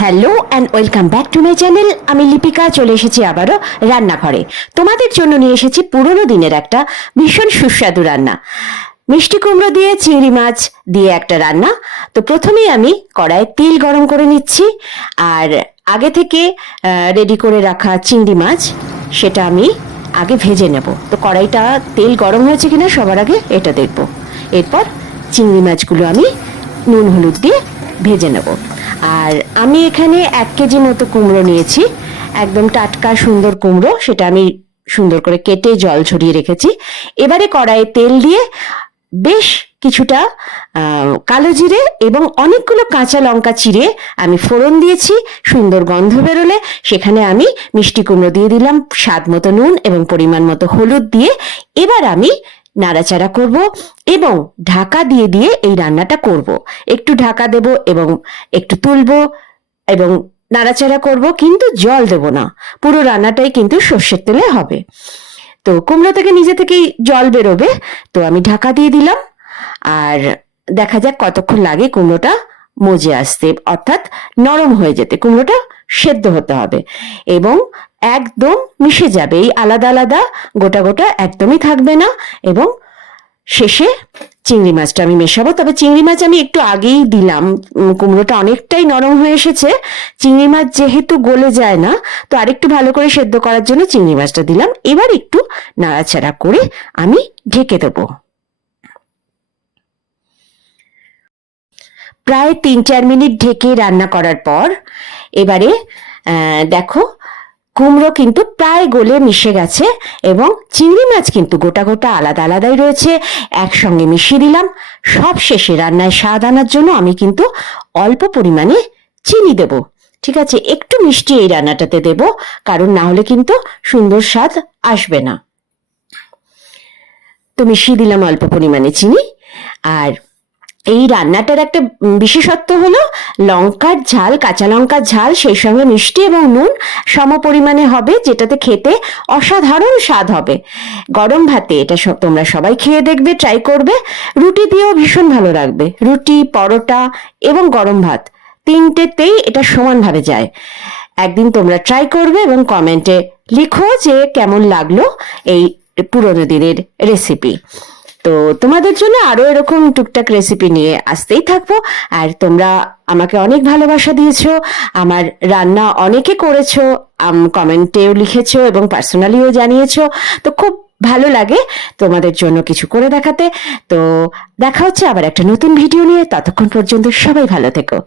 Hello and welcome back to my channel. আমি লিপিকা চলে এসেছি আবারও রান্নাঘরে। তোমাদের জন্য নিয়ে এসেছি পুরোনো দিনের একটা ভীষণ সুস্বাদু রান্না, মিষ্টি কুমড়ো দিয়ে চিংড়ি মাছ দিয়ে একটা রান্না। তো প্রথমেই আমি কড়াইয়ে তেল গরম করে নিচ্ছি, আর আগে থেকে রেডি করে রাখা চিংড়ি মাছ সেটা আমি আগে ভেজে নেব। তো কড়াইটা তেল গরম হয়েছে কিনা সবার আগে এটা দেখব। এরপর চিংড়ি মাছগুলো আমি নুন হলুদ দিয়ে ভেজে নেব। আর আমি এখানে 1 কেজি মতো কুমড়ো নিয়েছি, একদম টাটকা সুন্দর কুমড়ো, সেটা আমি সুন্দর করে কেটে জল ঝরিয়ে রেখেছি। এবারে কড়াইয়ে তেল দিয়ে বেশ কিছুটা কালো জিরে এবং অনেকগুলো কাঁচা লঙ্কা চিড়ে আমি ফোড়ন দিয়েছি। সুন্দর গন্ধ বেরোলে সেখানে আমি মিষ্টি কুমড়ো দিয়ে দিলাম, স্বাদ মতো নুন এবং পরিমাণ মতো হলুদ দিয়ে এবার আমি নাড়াচাড়া করব এবং ঢাকা দিয়ে দিয়ে এই রান্নাটা করব। একটু ঢাকা দেব এবং একটু তুলবো এবং নাড়াচাড়া করব, কিন্তু জল দেব না। পুরো রান্নাটাই কিন্তু সর্ষের তেলে হবে। তো কুমড়ো থেকে নিজে থেকেই জল বেরোবে, তো আমি ঢাকা দিয়ে দিলাম। আর দেখা যাক কতক্ষণ লাগে কুমড়োটা মজে আসতে, অর্থাৎ নরম হয়ে যেতে। কুমড়োটা সেদ্ধ হতে হবে এবং একদম মিশে যাবে, এই আলাদা আলাদা গোটা গোটা একদমই থাকবে না। এবং শেষে চিংড়ি মাছটা আমি মেশাবো, তবে চিংড়ি মাছ আমি একটু আগেই দিলাম। কুমড়োটা অনেকটাই নরম হয়ে এসেছে, চিংড়ি মাছ যেহেতু গলে যায় না, তো আরেকটু ভালো করে সেদ্ধ করার জন্য চিংড়ি মাছটা দিলাম। এবার একটু নাড়াচাড়া করে আমি ঢেকে দেবো। প্রায় 3-4 মিনিট ঢেকে রান্না করার পর এবারে দেখো কুমড়ো কিন্তু প্রায় গলে মিশে গেছে এবং চিংড়ি মাছ কিন্তু গোটা গোটা আলাদা আলাদাই রয়েছে, একসঙ্গে মিশিয়ে দিলাম। সব শেষে রান্নায় স্বাদ আনার জন্য আমি কিন্তু অল্প পরিমাণে চিনি দেব। ঠিক আছে, একটু মিষ্টি এই রান্নাটাতে দেব, কারণ না হলে কিন্তু সুন্দর স্বাদ আসবে না। তো মিশিয়ে দিলাম অল্প পরিমাণে চিনি। আর এই রান্নাটার একটা বিশেষত্ব হলো লঙ্কার ঝাল, কাঁচা লঙ্কার ঝাল, সেই সঙ্গে মিষ্টি এবং নুন সম পরিমাণে হবে, যেটাতে খেতে অসাধারণ স্বাদ হবে। গরম ভাতে এটা তোমরা সবাই খেয়ে দেখবে, ট্রাই করবে। রুটি দিয়েও ভীষণ ভালো লাগবে, রুটি, পরোটা এবং গরম ভাত তিনটেতেই এটা সমানভাবে যায়। একদিন তোমরা ট্রাই করবে এবং কমেন্টে লিখো যে কেমন লাগলো এই পুরোনো দিনের রেসিপি। তো তোমাদের জন্য আরো এরকম টুকটাক রেসিপি নিয়ে আসতেই থাকবো। আর তোমরা আমাকে অনেক ভালোবাসা দিয়েছো, আমার রান্না অনেকে করেছো, কমেন্টেও লিখেছো এবং পার্সোনালিও জানিয়েছো। তো খুব ভালো লাগে তোমাদের জন্য কিছু করে দেখাতে। তো দেখা হচ্ছে আবার একটা নতুন ভিডিও নিয়ে, ততক্ষণ পর্যন্ত সবাই ভালো থেকো।